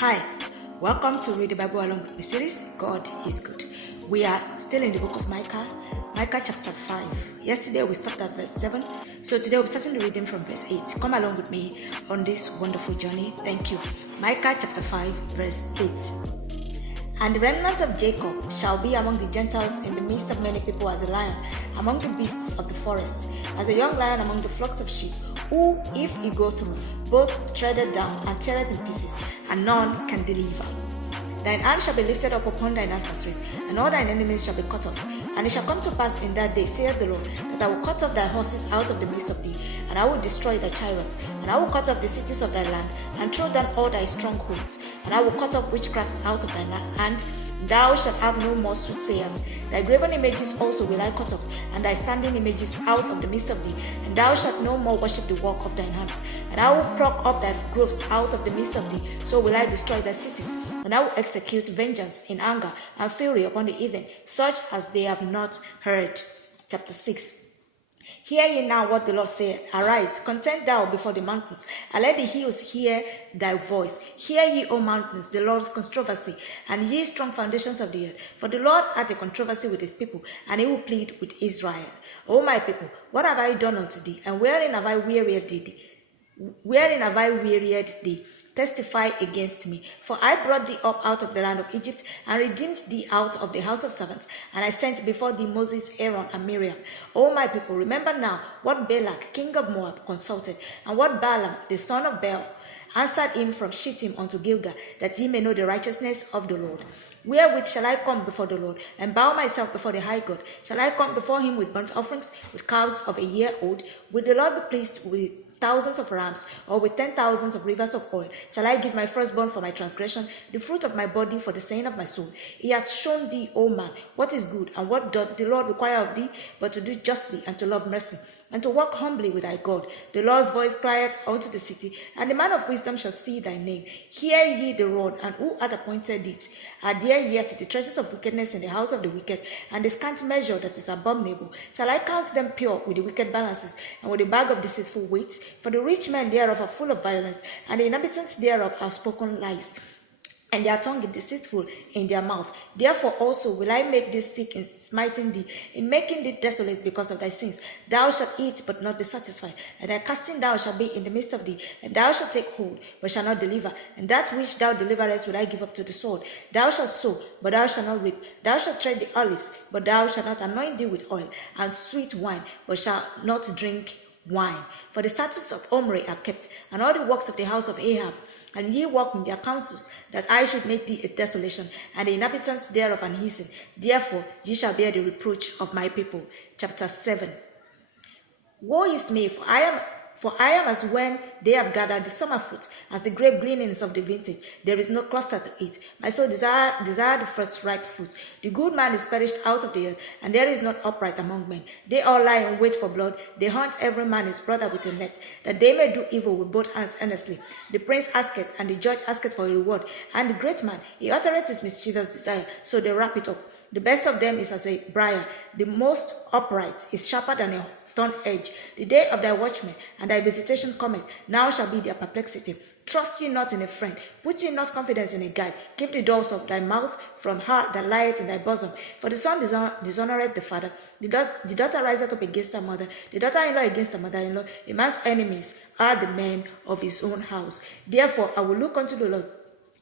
Hi, welcome to Rtbawm Series. God is good. We are still in the book of Micah, chapter 5. Yesterday we stopped at verse 7. So today we're starting the reading from verse 8. Come along with me on this wonderful journey. Thank you. Micah chapter 5, verse 8. And the remnant of Jacob shall be among the Gentiles in the midst of many people as a lion among the beasts of the forest, as a young lion among the flocks of sheep, who, if he go through, both treadeth down and teareth in pieces, and none can deliver. Thine hand shall be lifted up upon thine adversaries, and all thine enemies shall be cut off. And it shall come to pass in that day, saith the Lord, that I will cut off thy horses out of the midst of thee, and I will destroy thy chariots, and I will cut off the cities of thy land, and throw down all thy strongholds, and I will cut off witchcrafts out of thy hand. Thou shalt have no more soothsayers. Thy graven images also will I cut off, and thy standing images out of the midst of thee, and thou shalt no more worship the work of thine hands. And I will pluck up thy groves out of the midst of thee, so will I destroy thy cities. And I will execute vengeance in anger and fury upon the heathen, such as they have not heard. Chapter 6. Hear ye now what the Lord saith. Arise, contend thou before the mountains, and let the hills hear thy voice. Hear ye, O mountains, the Lord's controversy, and ye strong foundations of the earth. For the Lord hath a controversy with his people, and he will plead with Israel. O my people, what have I done unto thee, and wherein have I wearied thee? Wherein have I wearied thee? Testify against me. For I brought thee up out of the land of Egypt, and redeemed thee out of the house of servants, and I sent before thee Moses, Aaron, and Miriam. O my people, remember now what Balak, king of Moab, consulted, and what Balaam, the son of Beor, answered him from Shittim unto Gilgal, that ye may know the righteousness of the Lord. Wherewith shall I come before the Lord, and bow myself before the high God? Shall I come before him with burnt offerings, with calves of a year old? Will the Lord be pleased with thousands of rams, or with 10,000s of rivers of oil? Shall I give my firstborn for my transgression, the fruit of my body for the saying of my soul? He hath shown thee, O man, what is good, and what doth the Lord require of thee, but to do justly, and to love mercy, and to walk humbly with thy God. The Lord's voice crieth unto the city, and the man of wisdom shall see thy name. Hear ye the rod, and who hath appointed it? Are there yet the treasures of wickedness in the house of the wicked, and the scant measure that is abominable? Shall I count them pure with the wicked balances, and with the bag of deceitful weights? For the rich men thereof are full of violence, and the inhabitants thereof have spoken lies, and their tongue is deceitful in their mouth. Therefore also will I make thee sick in smiting thee, in making thee desolate because of thy sins. Thou shalt eat, but not be satisfied, and thy casting down shall be in the midst of thee, and thou shalt take hold, but shalt not deliver. And that which thou deliverest will I give up to the sword. Thou shalt sow, but thou shalt not reap. Thou shalt tread the olives, but thou shalt not anoint thee with oil, and sweet wine, but shalt not drink wine. For the statutes of Omri are kept, and all the works of the house of Ahab, and ye walk in their counsels, that I should make thee a desolation, and the inhabitants thereof an hissing. Therefore ye shall bear the reproach of my people. Chapter 7. Woe is me, for I am as when they have gathered the summer fruit, as the grape gleanings of the vintage. There is no cluster to eat. My soul desire the first ripe fruit. The good man is perished out of the earth, and there is not upright among men. They all lie in wait for blood. They hunt every man his brother with a net, that they may do evil with both hands earnestly. The prince asketh, and the judge asketh for a reward, and the great man, he uttereth his mischievous desire, so they wrap it up. The best of them is as a briar. The most upright is sharper than a thorn edge. The day of thy watchmen and thy visitation cometh. Now shall be their perplexity. Trust ye not in a friend. Put ye not confidence in a guide. Keep the doors of thy mouth from her that lieth in thy bosom. For the son dishonoreth the father. The daughter riseth up against her mother. The daughter-in-law against her mother-in-law. A man's enemies are the men of his own house. Therefore I will look unto the Lord.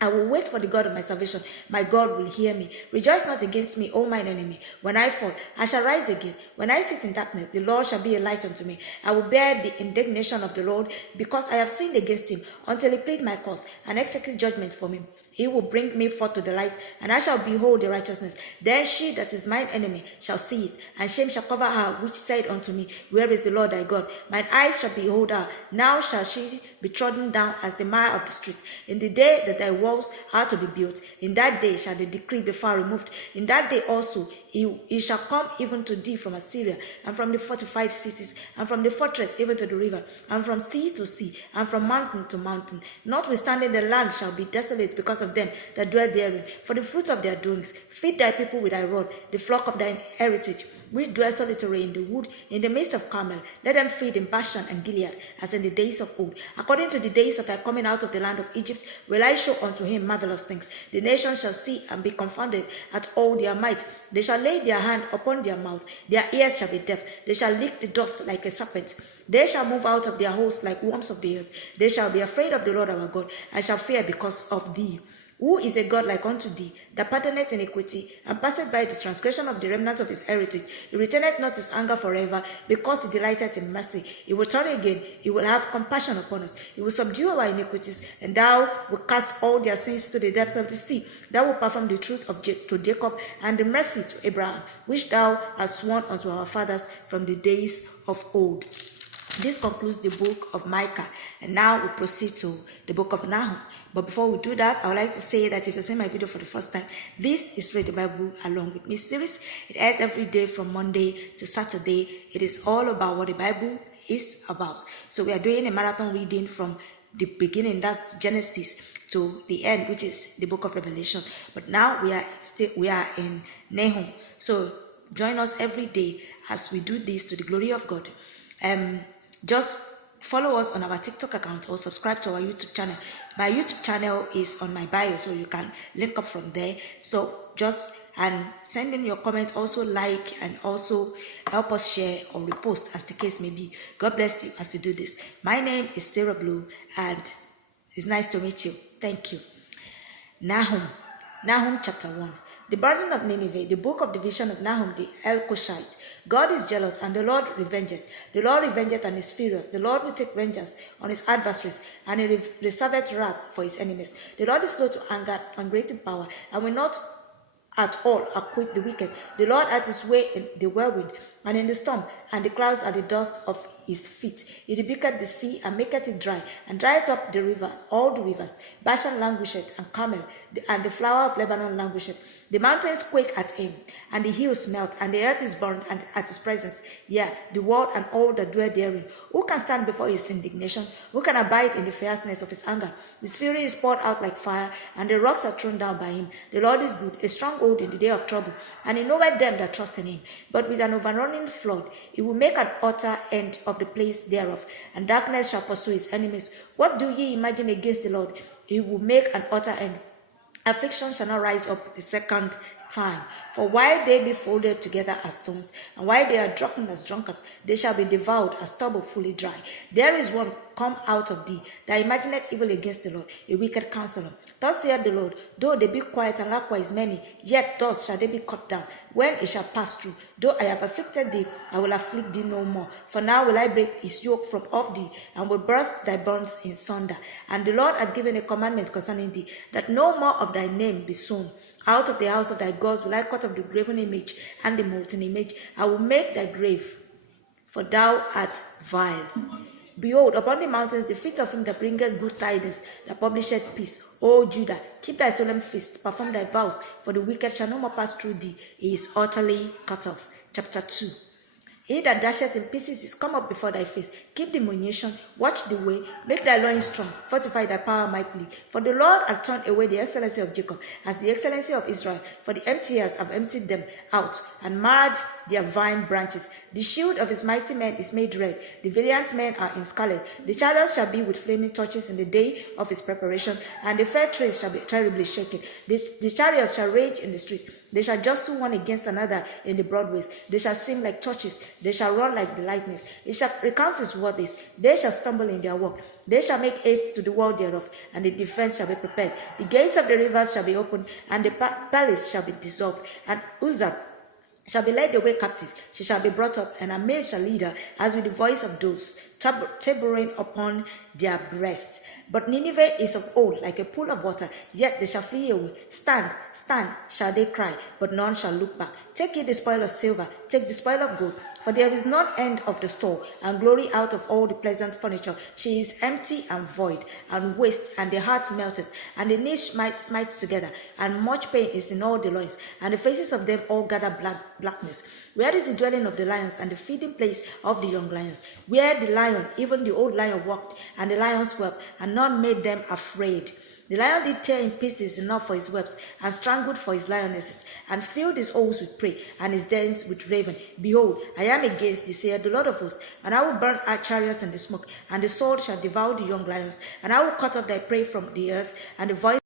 I will wait for the God of my salvation. My God will hear me. Rejoice not against me, O mine enemy. When I fall, I shall rise again. When I sit in darkness, the Lord shall be a light unto me. I will bear the indignation of the Lord, because I have sinned against him, until he plead my cause and execute judgment for me. He will bring me forth to the light, and I shall behold the righteousness. Then she that is mine enemy shall see it, and shame shall cover her which said unto me, Where is the Lord thy God? Mine eyes shall behold her. Now shall she be trodden down as the mire of the street. In the day that thy walls are to be built, in that day shall the decree be far removed. In that day also He shall come even to thee from Assyria, and from the fortified cities, and from the fortress even to the river, and from sea to sea, and from mountain to mountain. Notwithstanding, the land shall be desolate because of them that dwell therein, for the fruit of their doings. Feed thy people with thy rod, the flock of thine heritage, which dwell solitary in the wood, in the midst of Carmel. Let them feed in Bashan and Gilead, as in the days of old. According to the days of thy coming out of the land of Egypt, will I show unto him marvelous things. The nations shall see and be confounded at all their might. They shall lay their hand upon their mouth, their ears shall be deaf. They shall lick the dust like a serpent. They shall move out of their hosts like worms of the earth. They shall be afraid of the Lord our God, and shall fear because of thee. Who is a God like unto thee, that pardoneth iniquity, and passeth by the transgression of the remnant of his heritage? He retaineth not his anger forever, because he delighteth in mercy. He will turn again, he will have compassion upon us. He will subdue our iniquities, and thou wilt cast all their sins to the depths of the sea. Thou wilt perform the truth to Jacob, and the mercy to Abraham, which thou hast sworn unto our fathers from the days of old. This concludes the book of Micah, and now we proceed to the book of Nahum. But before we do that, I would like to say that if you're seeing my video for the first time, this is Read the Bible Along with Me series. It airs every day from Monday to Saturday. It is all about what the Bible is about. So we are doing a marathon reading from the beginning, that's Genesis, to the end, which is the book of Revelation. But now we are in Nahum. So join us every day as we do this to the glory of God. Just follow us on our TikTok account or subscribe to our YouTube channel. My YouTube channel is on my bio, so you can link up from there. So just send in your comments, also like, and also help us share or repost as the case may be. God bless you as you do this. My name is Sarah Blue, and it's nice to meet you. Thank you. Nahum chapter 1. The burden of Nineveh, the book of the vision of Nahum the Elkoshite. God is jealous, and the Lord revengeth. The Lord revengeth and is furious. The Lord will take vengeance on his adversaries, and he reserveth wrath for his enemies. The Lord is slow to anger and great in power, and will not at all acquit the wicked. The Lord hath his way in the whirlwind, and in the storm, and the clouds are the dust of his feet. He rebuketh the sea, and maketh it dry, and drieth up the rivers, all the rivers. Bashan languisheth, and Carmel, and the flower of Lebanon languisheth. The mountains quake at him, and the hills melt, and the earth is burned at his presence. Yea, the world and all that dwell therein. Who can stand before his indignation? Who can abide in the fierceness of his anger? His fury is poured out like fire, and the rocks are thrown down by him. The Lord is good, a stronghold in the day of trouble, and he knoweth them that trust in him. But with an overrunning flood, he will make an utter end of the place thereof, and darkness shall pursue his enemies. What do ye imagine against the Lord? He will make an utter end. Affliction shall not rise up the second time. For while they be folded together as stones, and while they are drunken as drunkards, they shall be devoured as stubble fully dry. There is one come out of thee that imagineth evil against the Lord, a wicked counselor. Thus saith the Lord, though they be quiet and likewise many, yet thus shall they be cut down, when it shall pass through. Though I have afflicted thee, I will afflict thee no more. For now will I break his yoke from off thee, and will burst thy bonds in sunder. And the Lord hath given a commandment concerning thee, that no more of thy name be sown. Out of the house of thy gods will I cut off the graven image and the molten image. I will make thy grave, for thou art vile. Behold, upon the mountains the feet of him that bringeth good tidings, that publisheth peace. O Judah, keep thy solemn feast, perform thy vows, for the wicked shall no more pass through thee. He is utterly cut off. Chapter 2. He that dasheth in pieces is come up before thy face. Keep the munition, watch the way, make thy loins strong, fortify thy power mightily. For the Lord hath turned away the excellency of Jacob, as the excellency of Israel. For the emptiers have emptied them out, and marred their vine branches. The shield of his mighty men is made red, the valiant men are in scarlet. The chariots shall be with flaming torches in the day of his preparation, and the fair trace shall be terribly shaken. The chariots shall rage in the streets. They shall jostle one against another in the broad ways. They shall seem like torches. They shall run like the lightnings. It shall recount his worthies. They shall stumble in their work. They shall make haste to the wall thereof, and the defense shall be prepared. The gates of the rivers shall be opened, and the palace shall be dissolved. And Uzzah shall be led away captive. She shall be brought up, and her maid shall lead her, as with the voice of those tabering upon their breasts. But Nineveh is of old, like a pool of water, yet they shall flee away. Stand, stand, shall they cry, but none shall look back. Take ye the spoil of silver, take the spoil of gold, for there is none end of the store, and glory out of all the pleasant furniture. She is empty and void, and waste, and the heart melteth, and the knees smite together, and much pain is in all the loins, and the faces of them all gather blackness. Where is the dwelling of the lions, and the feeding place of the young lions? Where the lion, even the old lion, walked, and the lions wept, and none made them afraid. The lion did tear in pieces enough for his whelps, and strangled for his lionesses, and filled his holes with prey, and his dens with raven. Behold, I am against thee, saith the Lord of hosts, and I will burn our chariots in the smoke, and the sword shall devour the young lions, and I will cut off thy prey from the earth, and the voice